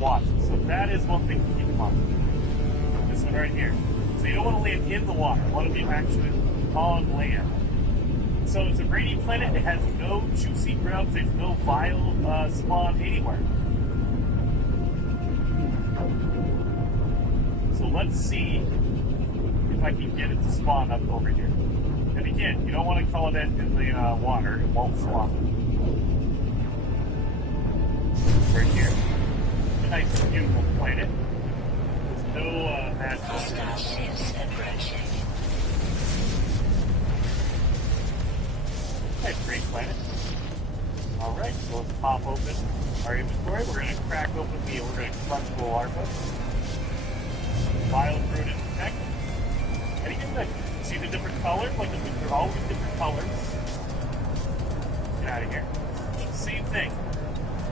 water. So that is one thing to keep in mind. This one right here. So you don't want to land in the water. You want to be actually on land. So it's a rainy planet. It has no juicy grubs. There's no vile spawn anywhere. So let's see if I can get it to spawn up over here. And again, you don't want to call it in the water. It won't spawn. Right here. A nice, beautiful planet. There's no natural. Nice, great planet. Alright, so let's pop open our inventory. We're going to crack open we're going to crunch the larva. Vile Brood and Protect. And you can see the different colors, like they're always different colors. Get out of here. Same thing.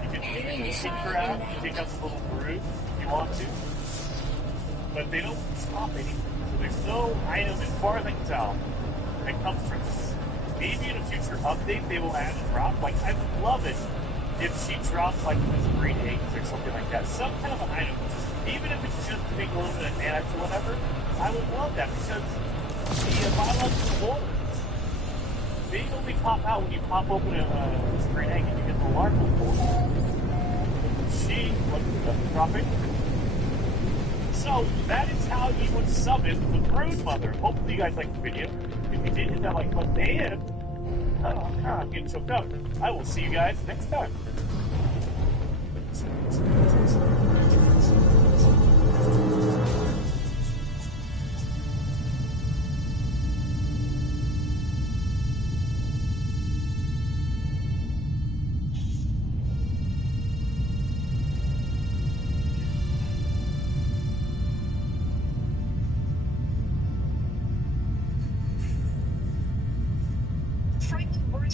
You can take her out, take out the little brood if you want to. But they don't stop anything. So there's no item, as far as I can tell, that comes from this. Maybe in a future update they will add a drop. Like, I would love it if she drops like these green eggs or something like that. Some kind of an item. Even if it's just to make a little bit of mana or whatever, I would love that because the biological hormones, they only pop out when you pop open this green egg and you get the larval form. She doesn't drop it. So that is how you would summon the Brood Mother. Hopefully you guys liked the video. If you did, hit that like button and oh god, I'm getting choked up. I will see you guys next time.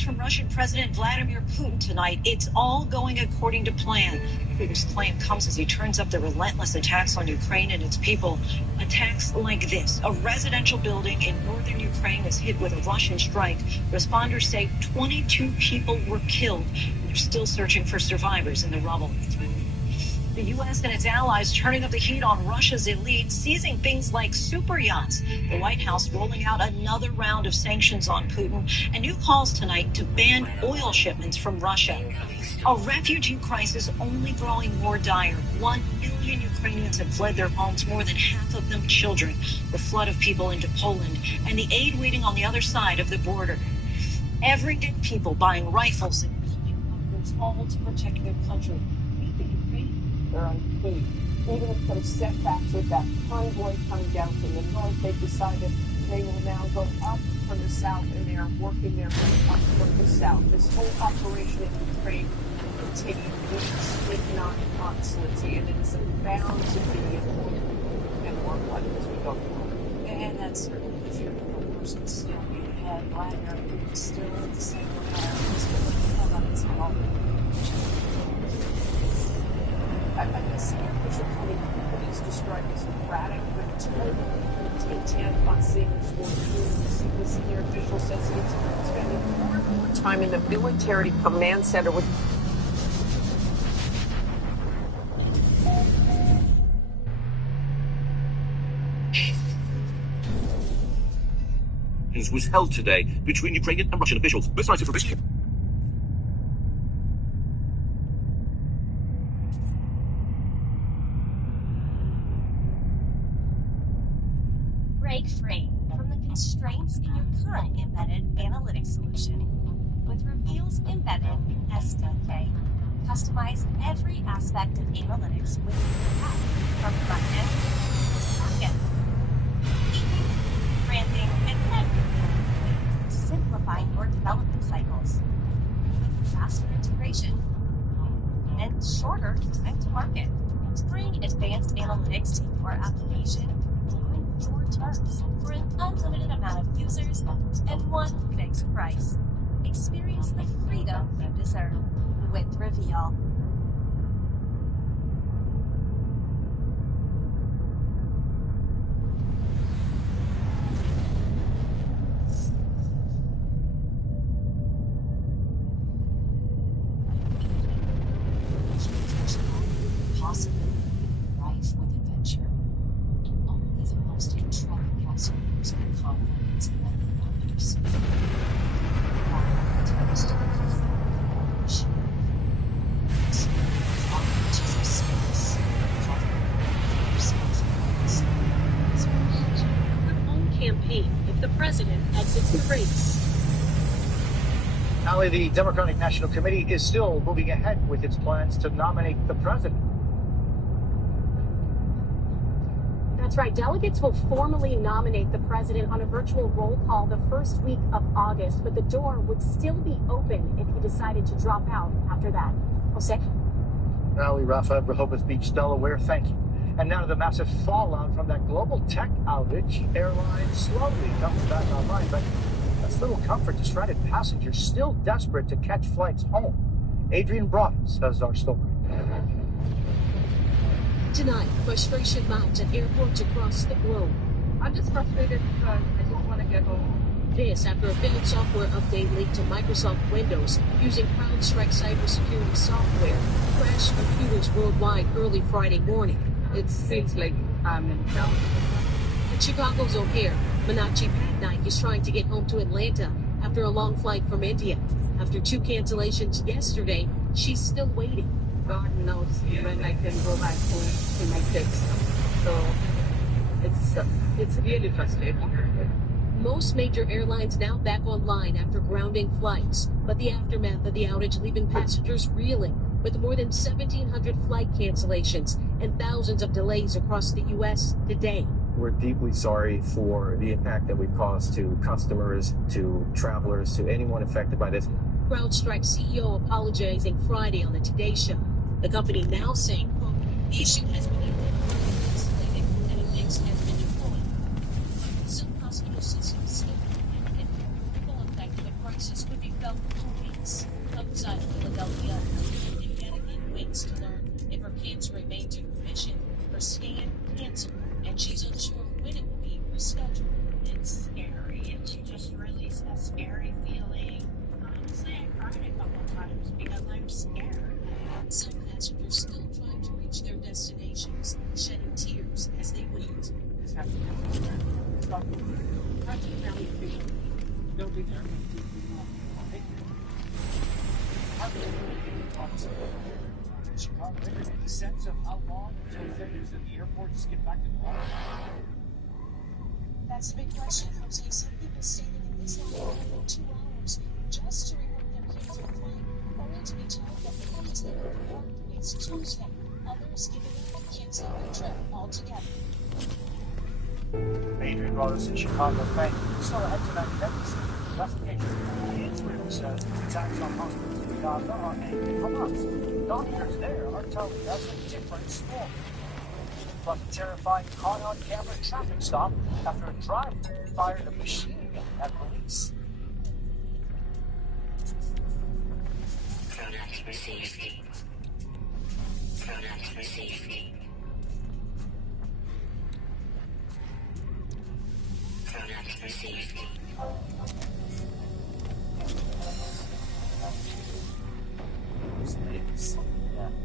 From Russian President Vladimir Putin tonight. It's all going according to plan. Putin's claim comes as he turns up the relentless attacks on Ukraine and its people. Attacks like this. A residential building in northern Ukraine is hit with a Russian strike. Responders say 22 people were killed. They're still searching for survivors in the rubble. The U.S. and its allies turning up the heat on Russia's elite, seizing things like super yachts. The White House rolling out another round of sanctions on Putin, and new calls tonight to ban oil shipments from Russia. A refugee crisis only growing more dire. 1 million Ukrainians have fled their homes, more than half of them children. The flood of people into Poland, and the aid waiting on the other side of the border. Everyday people buying rifles and buildings, all to protect their country. They're on food. Even if there's setbacks with that convoy coming down from the north, they've decided they will now go up from the south, and they are working their way up from the south. This whole operation in Ukraine will continue weeks, if not months, Lindsay, and it's bound to be and more blood as we go forward. And that's certainly the fear of the worst is still being ahead. Vladimir Putin still at the same I guess the official coming is described as erratic, but total intent on seeing this war through. The senior official says he's spending more and more time in the military command center with. Was held today between Ukrainian and Russian officials. Besides information. Break free from the constraints in your current embedded analytics solution. With Reveal's embedded SDK, customize every aspect of analytics with your app, from front end to back end. Branding and everything, simplifying your development cycles. Faster integration and shorter time to market. Bring advanced analytics to your application on your terms for an unlimited amount of users and one fixed price. Experience the freedom you deserve with Reveal. possibility rife with adventure. Only the most intrepid passengers can conquer its many wonders. Toast to the fulfillment. Her own campaign if the president exits the race. Allie, the Democratic National Committee is still moving ahead with its plans to nominate the president. That's right. Delegates will formally nominate the president on a virtual roll call the first week of August, but the door would still be open if he decided to drop out after that. Jose? Allie, Rafa, Rehoboth Beach, Delaware, thank you. And now to the massive fallout from that global tech outage. Airlines slowly coming back online, but that's little comfort to stranded passengers still desperate to catch flights home. Adrian Broadus has our story. Tonight, frustration mounts at airports across the globe. I'm just frustrated because I just want to get home. This after a failed software update linked to Microsoft Windows using CrowdStrike cybersecurity software crashed computers worldwide early Friday morning. It seems like I'm in town. At Chicago's O'Hare, Meenakshi Patnaik is trying to get home to Atlanta after a long flight from India. After 2 cancellations yesterday, she's still waiting. God knows when I can go back home to my kids. So it's really frustrating. Most major airlines now back online after grounding flights, but the aftermath of the outage leaving passengers reeling, with more than 1,700 flight cancellations and thousands of delays across the U.S. today. We're deeply sorry for the impact that we've caused to customers, to travelers, to anyone affected by this. CrowdStrike CEO apologizing Friday on the Today Show. The company now saying, quote, the issue has been isolated and a fix has been deployed. Some hospital systems still connected. People affected the crisis could be felt for weeks. Outside of Philadelphia, and Connecticut waits to learn if her cancer remains in remission, her scan canceled, and she's unsure when it will be rescheduled. It's scary. It's just really a scary feeling. Honestly, I cried a couple of times because I'm scared. Some passengers still trying to reach their destinations, shedding tears as they wait. Chicago, any sense of how long until things at the airport just get back to normal? That's the big question, Jose. Some people standing in this line for 2 hours just to report their canceled flight, only to be told that the flights they were booked is Tuesday. Others giving up and canceling their trip altogether. Adrian Broadus in Chicago, thank you. So ahead to that deficit investigation. Israel says attacks on hospitals in Gaza are aimed at Hamas. Doctors there are telling us a different story. Plus a terrifying caught-on-camera traffic stop after a driver fired a machine gun at police. Product received. Product received. Product received.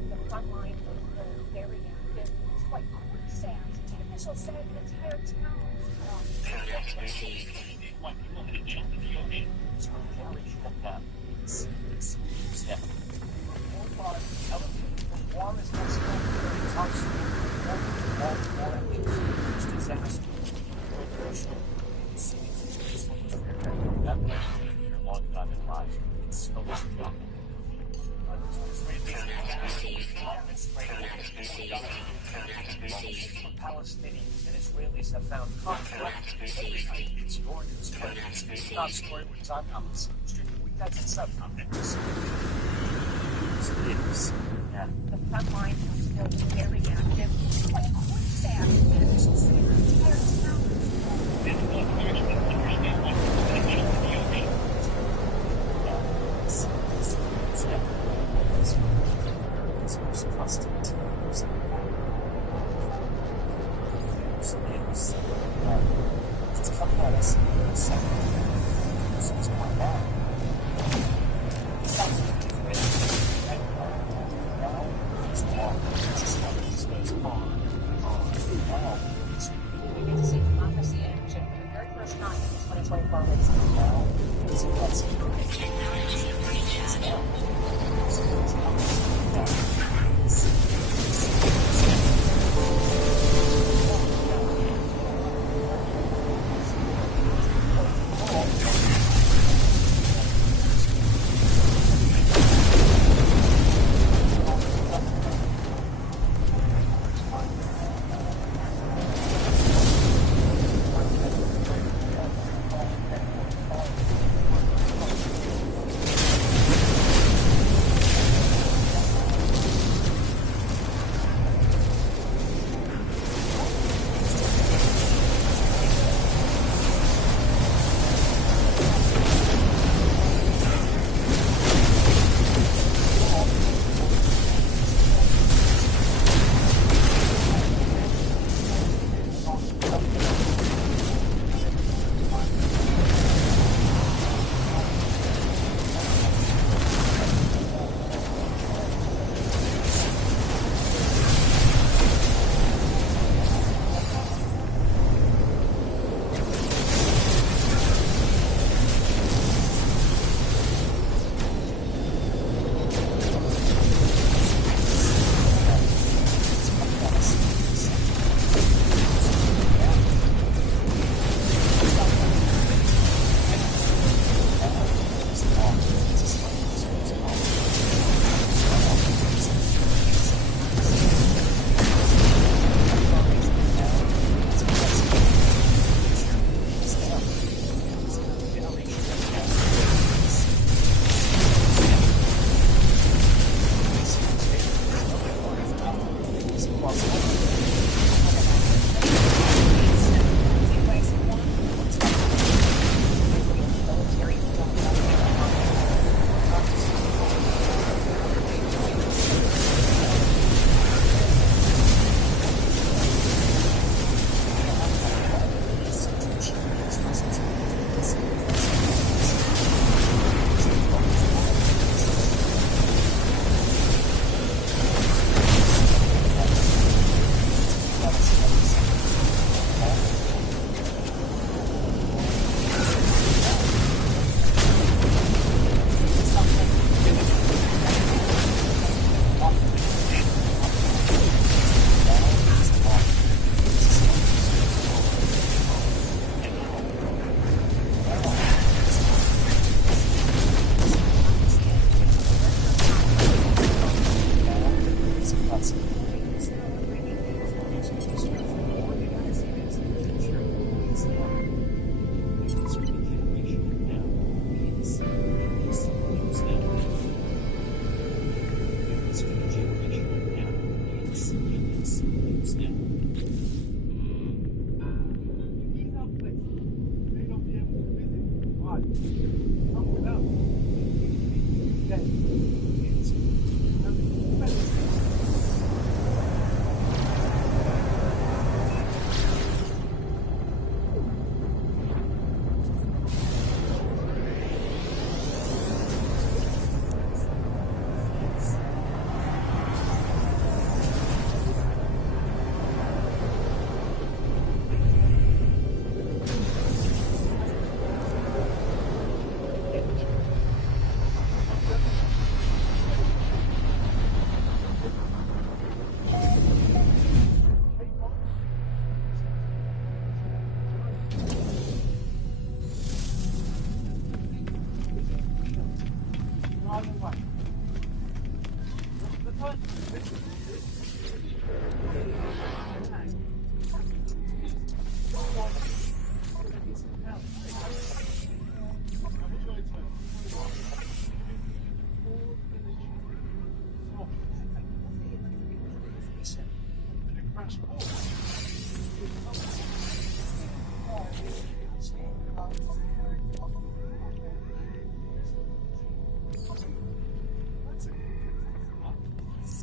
The front line was very active. It's quite quicksand. The official said the entire town was cut off. Product received. When people hit it down to the open, It's a very short gap. It's step. Report by television from Juarez, Mexico, very top speed, all engines, disaster. That way, you're long time in life. It's so much fun. Palestinians and Israelis have found conflict. It's your news. It's not story with Tom Thomas. That's itself. Yeah. The front line was still very active. It's quite quicksand. The official said the entire town was didn't know if you actually understand what was hit it down to the open. It's constant. It's coming at us in a second. It's quite bad. It's not now it's long. It's just only 24 weeks to go. So let's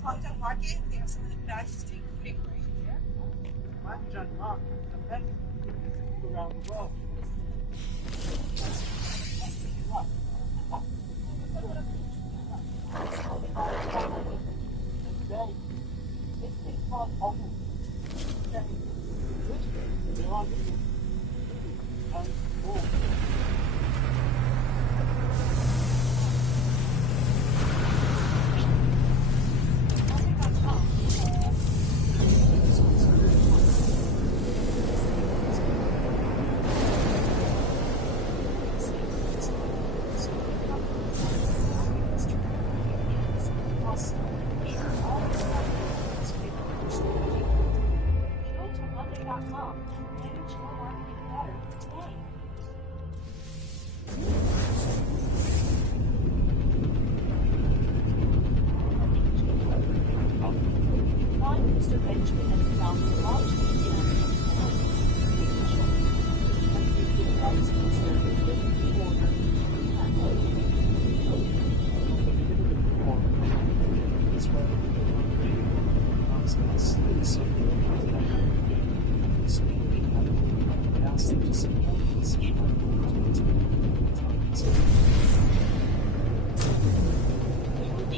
Spontan Market, they have some of the best including right here. I'm John Mark, the men around the world. Today, Hamas. Share all of the this favorite strategy. Go to Monday.com and manage your marketing better today. Prime Minister Benjamin Netanyahu launched the Houthis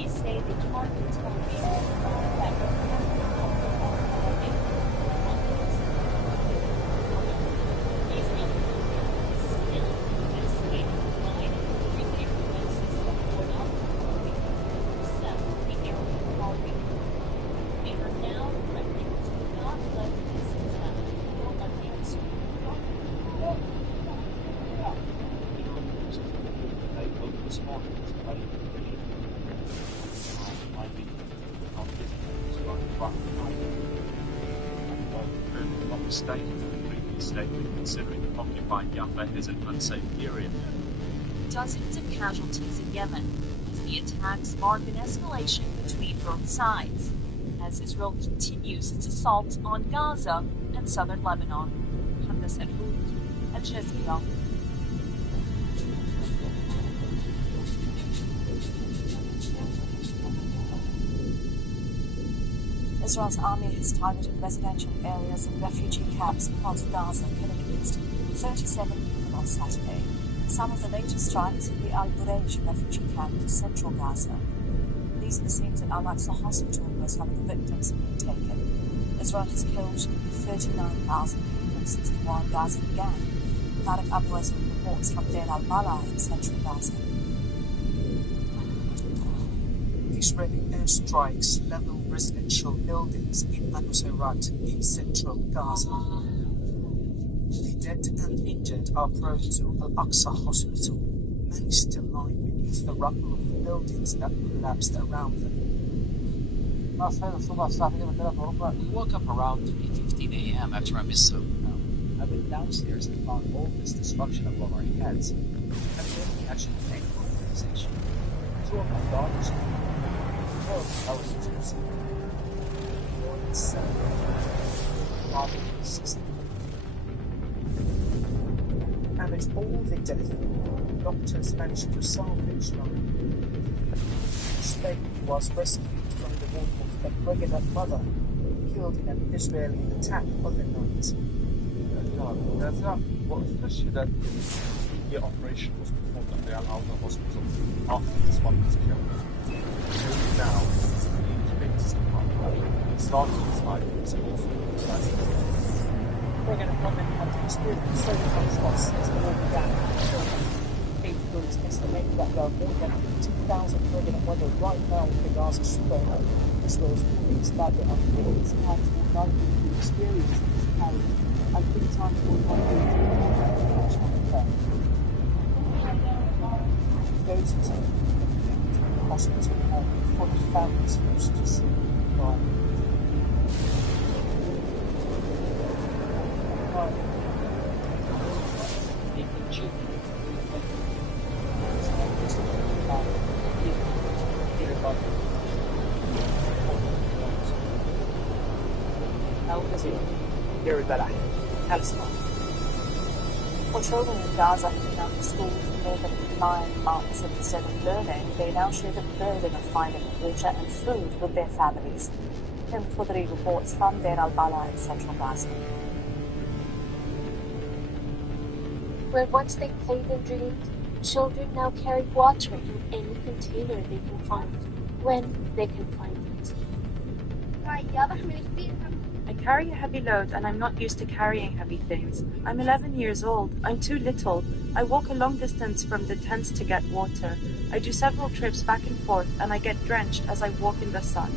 say the targets will be considering occupying Jaffa is an unsafe area. Dozens of casualties in Yemen as the attacks mark an escalation between both sides, as Israel continues its assault on Gaza and southern Lebanon. Hannes El Hout, Al Jazeera. Israel's army has targeted residential areas and refugee camps across Gaza, killing at least 37 people on Saturday. Some of the latest strikes in the Al Bureij refugee camp in central Gaza. These are the scenes at Al-Aqsa Hospital where some of the victims have been taken. Israel has killed nearly 39,000 people since the war in Gaza began. Tariq Abwaz reports from Deir al-Balah in central Gaza. Israeli airstrikes level residential buildings in Nusayrat in central Gaza. The dead and injured are brought to Al-Aqsa Hospital. Many still lie beneath the rubble of the buildings that collapsed around them. We woke up around 8:15 a.m. after I missed so. I went downstairs and found all this destruction above our heads. I didn't actually thank the organization. Two of my daughters amidst all the death, doctors managed to salvage life. Spain was rescued from the womb of a pregnant mother killed in an Israeli attack on the night. The operation was performed at the Al-Aqsa Hospital after this one was killed. Now, starting his life was also We're going to comment on the experience so much loss as the war began in children. Aid groups estimate that there are more than 15,000 pregnant women right now in the Gaza Strip. Israel's warnings that the unwitness has more likely to experience miscarriage and 3 times more likely to international effect. Those who take the hospital have for the families used to see cry. For children in Gaza who have been out of school for more than 9 months and instead of learning, they now share the burden of finding water and food with their families. Tim Khudri reports from Deir al-Balah in central Gaza. Where once they played and dreamed, children now carry water in any container they can find, when they can find it. I carry a heavy load and I'm not used to carrying heavy things. I'm 11 years old. I'm too little. I walk a long distance from the tents to get water. I do several trips back and forth and I get drenched as I walk in the sun.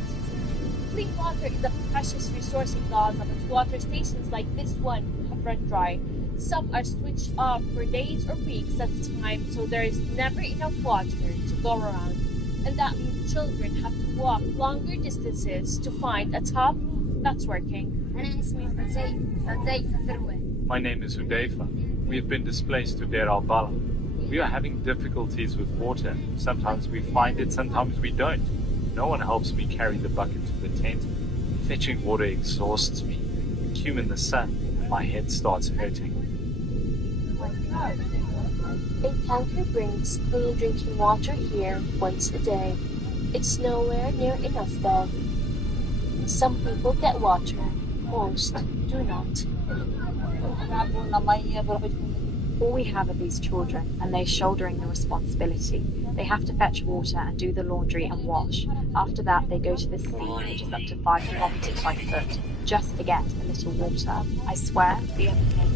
Clean water is a precious resource in Gaza, but water stations like this one have run dry. Some are switched off for days or weeks at a time, so there is never enough water to go around. And that means Children have to walk longer distances to find a tub that's working. My name is Hudayfa. We have been displaced to Deir al-Balah. We are having difficulties with water. Sometimes we find it, sometimes we don't. No one helps me carry the bucket to the tent. Fetching water exhausts me. I queue in the sun, and my head starts hurting. A tanker brings clean drinking water here once a day. It's nowhere near enough though. Some people get water, most do not. All we have are these children, and they're shouldering the responsibility. They have to fetch water and do the laundry and wash. After that, they go to the sea, which is up to 5 kilometers by foot, just to get a little water. I swear, the other day.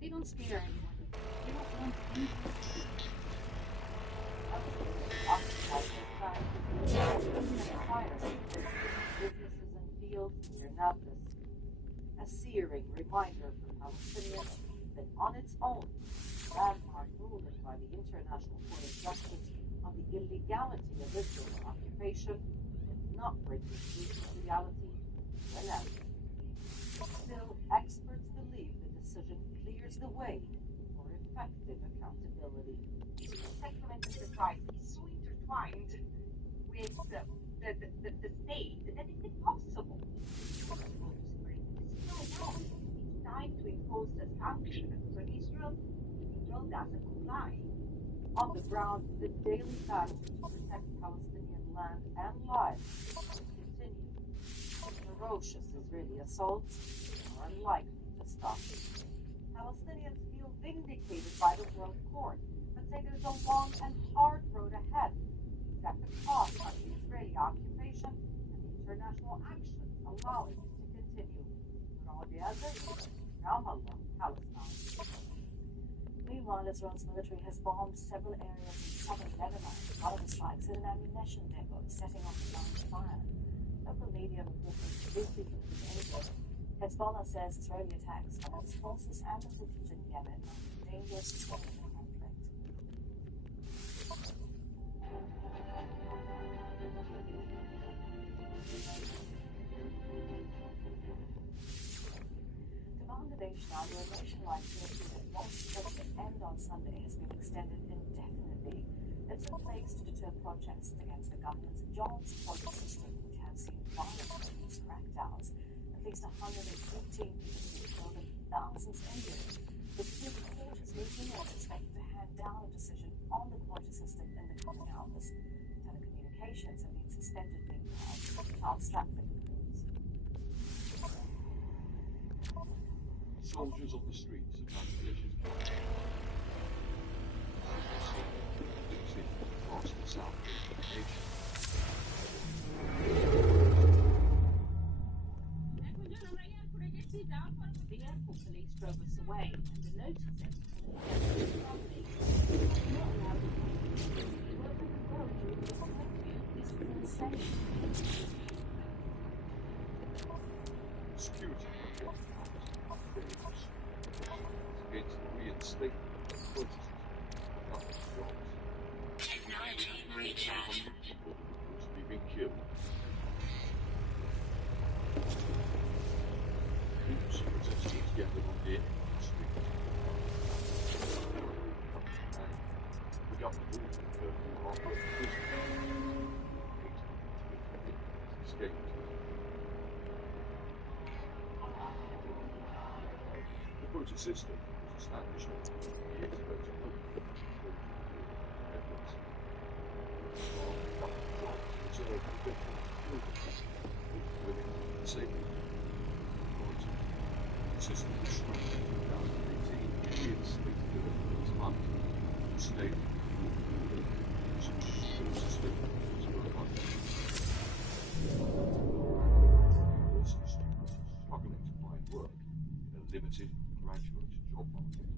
They don't spare anyone. They don't want anything. Businesses and fields near Nablus. A searing reminder for Palestinians that on its own, landmark ruling by the International Court of Justice on the illegality of Israel's occupation did not bring this reality to an end. Still, experts believe the decision clears the way for effective accountability. The settlement enterprise is so intertwined with the state that it's impossible. It's time to impose the sanctions on Israel if Israel doesn't comply. On the ground, the daily battle to protect Palestinian land and lives continue. Ferocious Israeli assaults are unlikely to stop. Palestinians feel vindicated by the World Court, but say there's a long and hard road ahead. At the cost of the Israeli occupation and international action allowing it to continue. Ramallah, Palestine. Meanwhile, Israel's military has bombed several areas in southern Lebanon. One of the strikes at an ammunition depot, setting off a large fire. Local media reported briefly ended. Hezbollah says Israeli attacks on its forces and the Houthis in Yemen are dangerous to the conflict. To Bangladesh now, your nationwide curfew that was supposed to end on Sunday has been extended indefinitely. It's in place to deter protests against the government's jobs support system, which has seen violent police crackdowns. At least 115 people killed and thousands injured. The Supreme Court is meeting and is expected to hand down a decision on the quota system in the coming hours. Telecommunications have been suspended meanwhile to fast-track the controls. Soldiers on the streets of Bangladesh's across the South Asian nation. drove us away, and to notice it, I'm not allowed to work on the road during this curfew. This is insane. Security against the reinstatement of processes of government jobs. Technology recharge. People who's being killed. Groups of protesters gathered on the street. And the government ordered the operate prison. Escaped. The quota system was established years ago to help efforts on government jobs reserved for veterans and children living in disabled authorities. The system was shrunk in 2018 reinstated the this month to state the system was robust. University students struggling to find work in a limited graduate job market.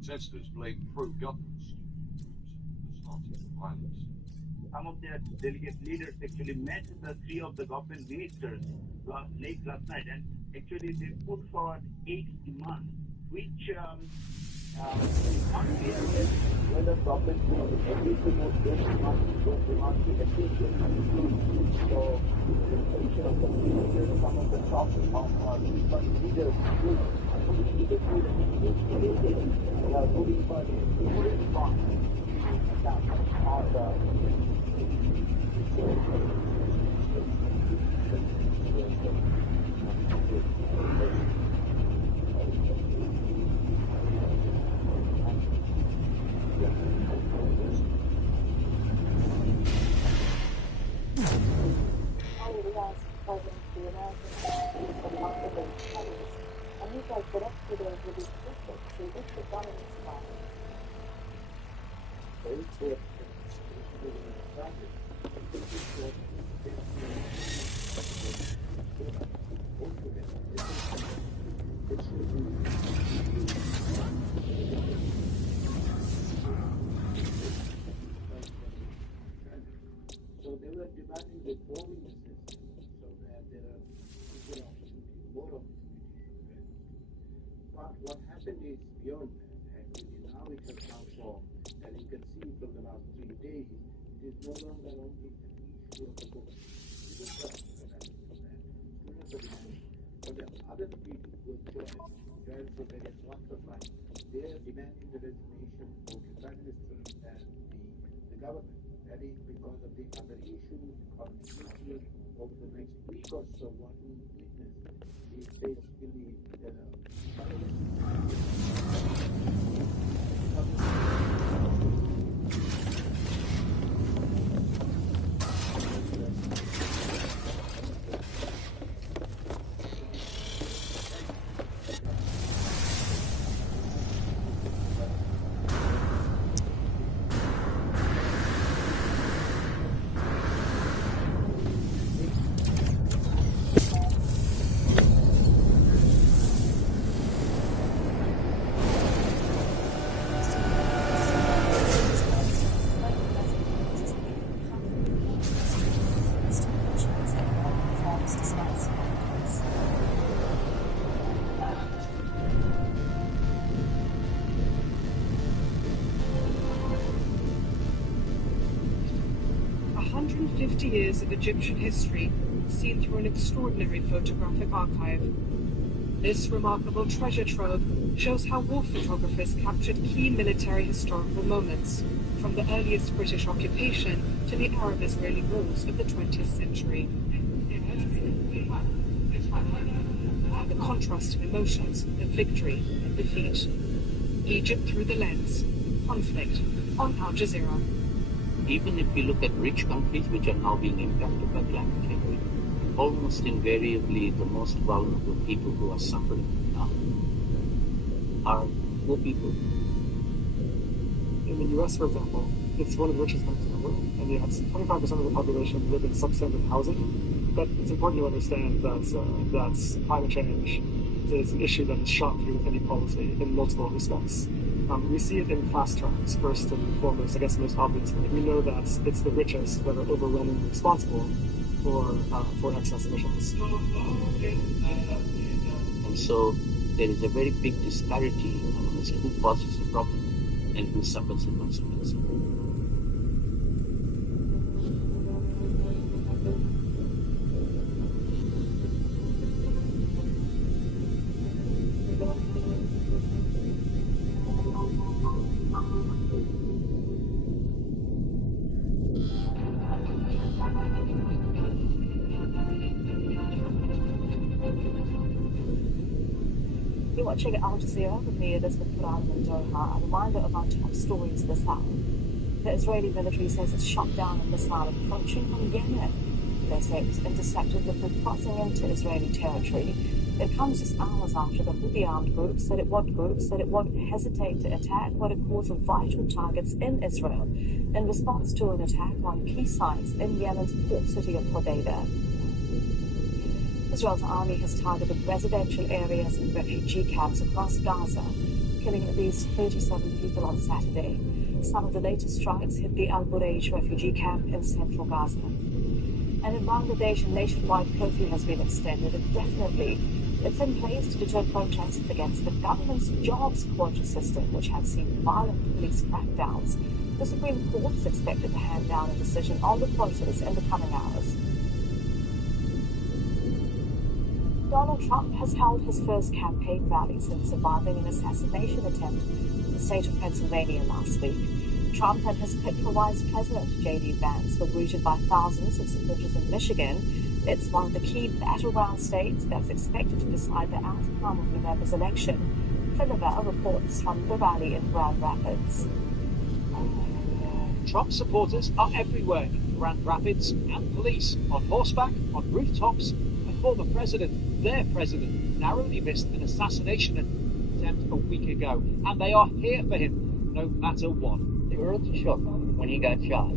Protesters blame pro-government student groups for starting the violence. Some of their delegate leaders actually met the three of the government ministers late last night, and actually they put forward 8 demands, which unclear whether government will agree to those demands be efficient. So the intention of the leaders, some of the top leaders they are voting for a response on the So they were demanding reforming the system so that there are equal opportunity, more opportunity. But what happened is beyond that. Actually, now it has now formed, and you can see from the last 3 days, it is no longer only an issue of the government. Students are but there are other people who have joined from various walks of life. They are demanding the resignation of the Prime Minister and the government. That is because of the other issues, economic issues. Over the next week or so, what we witness is basically Years of Egyptian history, seen through an extraordinary photographic archive. This remarkable treasure trove shows how war photographers captured key military historical moments, from the earliest British occupation to the Arab-Israeli wars of the 20th century. The contrast of emotions of victory and defeat. Egypt through the lens. Conflict on Al Jazeera. Even if we look at rich countries which are now being impacted by climate change, almost invariably the most vulnerable people who are suffering now are poor people. In the US, for example, it's one of the richest countries in the world, and yet 25% of the population live in substandard housing, But it's important to understand that climate change is an issue that is shot through with any policy in multiple respects. We see it in class terms, first and foremost, I guess most obviously. We know that it's the richest that are overwhelmingly responsible for excess emissions. And so there is a very big disparity among who causes the problem and who suffers the consequences. You're watching Al Jazeera with me, Elizabeth Quran in Doha. A reminder of our top stories this hour. The Israeli military says it's shot down a missile approaching from Yemen. They say it was intercepted before crossing into Israeli territory. It comes just hours after the Houthi armed group said it won't hesitate to attack what it calls vital targets in Israel in response to an attack on key sites in Yemen's port city of Hodeidah. Israel's army has targeted residential areas and refugee camps across Gaza, killing at least 37 people on Saturday. Some of the latest strikes hit the Al Bureij refugee camp in central Gaza. And in Bangladesh, a nationwide curfew has been extended indefinitely. It's in place to deter protests against the government's jobs quota system, which has seen violent police crackdowns. The Supreme Court is expected to hand down a decision on the quotas in the coming hours. Donald Trump has held his first campaign rally since surviving an assassination attempt in the state of Pennsylvania last week. Trump and his pick for vice president, J.D. Vance, were greeted by thousands of supporters in Michigan. It's one of the key battleground states that's expected to decide the outcome of November's election. Phil Lavelle reports from the rally in Grand Rapids. Trump supporters are everywhere in Grand Rapids, and police on horseback, on rooftops. A former president, their president, narrowly missed an assassination attempt a week ago, and they are here for him, no matter what. The earth shook when he got shot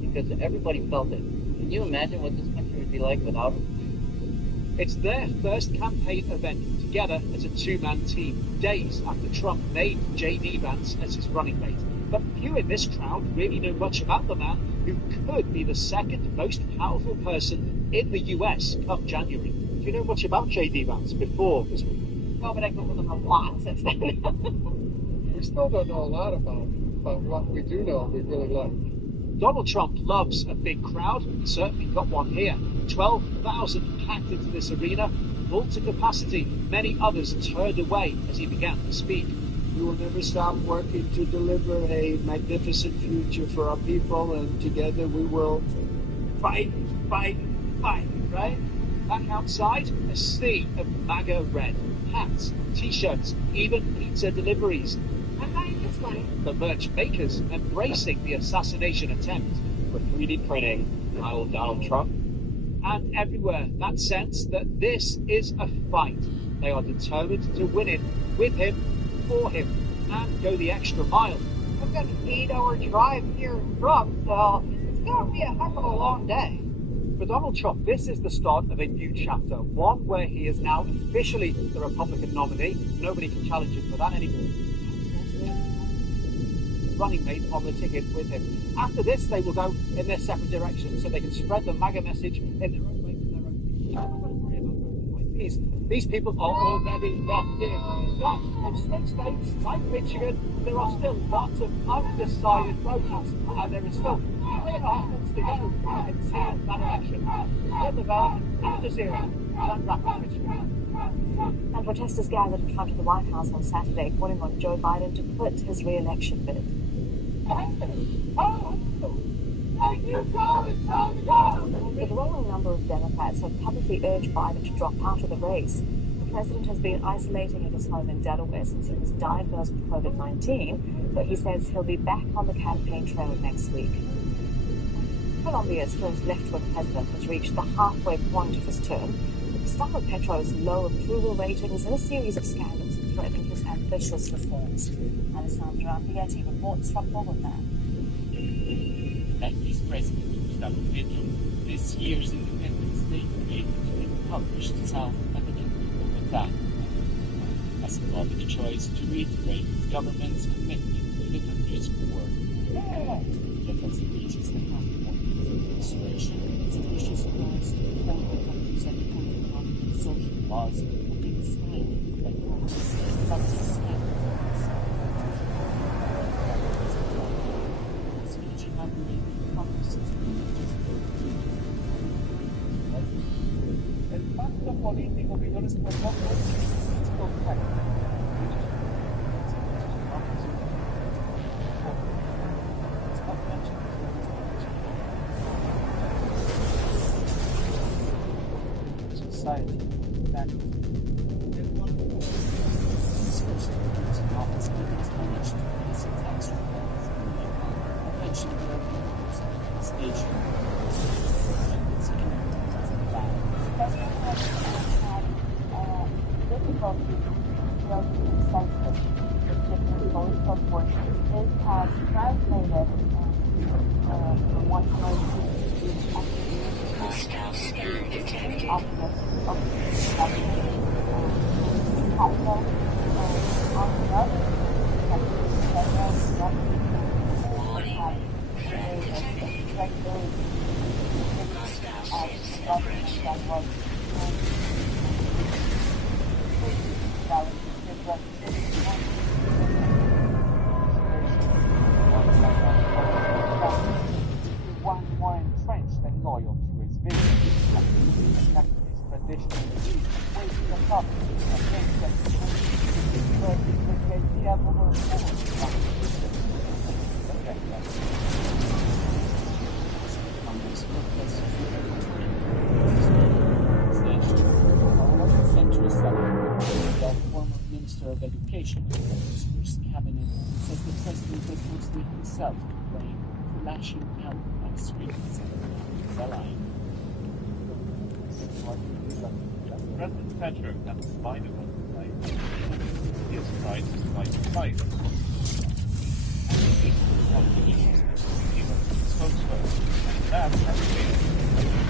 because everybody felt it. Can you imagine what this country would be like without him? It's their first campaign event together as a two-man team, days after Trump made J.D. Vance as his running mate. But few in this crowd really know much about the man who could be the second most powerful person in the US come January. Do you know much about J.D. Vance before this week? No, but I go with him a lot since then. We still don't know a lot about him. But what we do know, we really like. Donald Trump loves a big crowd. He certainly got one here. 12,000 packed into this arena, full to capacity. Many others turned away as he began to speak. We will never stop working to deliver a magnificent future for our people, and together we will fight, fight, fight, right? Back outside, a sea of MAGA red. Hats, T-shirts, even pizza deliveries. The merch makers embracing the assassination attempt. With 3D printing, I will Donald Trump. And everywhere, that sense that this is a fight. They are determined to win it with him, for him, and go the extra mile. I've got an 8-hour drive here in Trump, so it's going to be a heck of a long day. For Donald Trump, this is the start of a new chapter, one where he is now officially the Republican nominee. Nobody can challenge him for that anymore. Running mate on the ticket with him. After this, they will go in their separate directions so they can spread the MAGA message in their own way to their own. These people are already locked in. But in swing states like Michigan, there are still lots of undecided voters, and there is still 3.5 months to go until that election. In the Valley, Al Jazeera, Grand Rapids, Michigan. And protesters gathered in front of the White House on Saturday, calling on Joe Biden to quit his re-election bid. A growing number of Democrats have publicly urged Biden to drop out of the race. The president has been isolating at his home in Delaware since he was diagnosed with COVID-19, but he says he'll be back on the campaign trail next week. Colombia's first left-wing president has reached the halfway point of his term, with Gustavo Petro's low approval ratings and a series of scandals threatening his ambitious reforms. Alessandra Ampieti reports from Bogota. Like this president, Gustavo Petro, this year's Independence Day made and published self-evidently over that as part of the choice to reiterate the government's commitment to the country's poor. Because it reaches the halfway point of administration, its official supplies to all the country's economic and social laws have been signed by Congress and government standards. Speech inaugurating Congress's El pacto político que yo les propongo es correcto. Society that discussions and office meetings managed to basic tax reforms pension revenues, station The president has had difficulty building consensus with different political forces. This has translated the one party Hostile scan detected. on the other, Warning. Threat detected. Hostile separation. One more entrenched and loyal to his vision, and his traditional belief of waging a public against them, because with the idea of overthrowing the former Minister of Education in the Minister's cabinet says the president was mostly himself to blame for lashing out on streets and lying. President Thatcher and Spider-Man, right? He has tried to fight fire. And he was the spokesperson, and that has been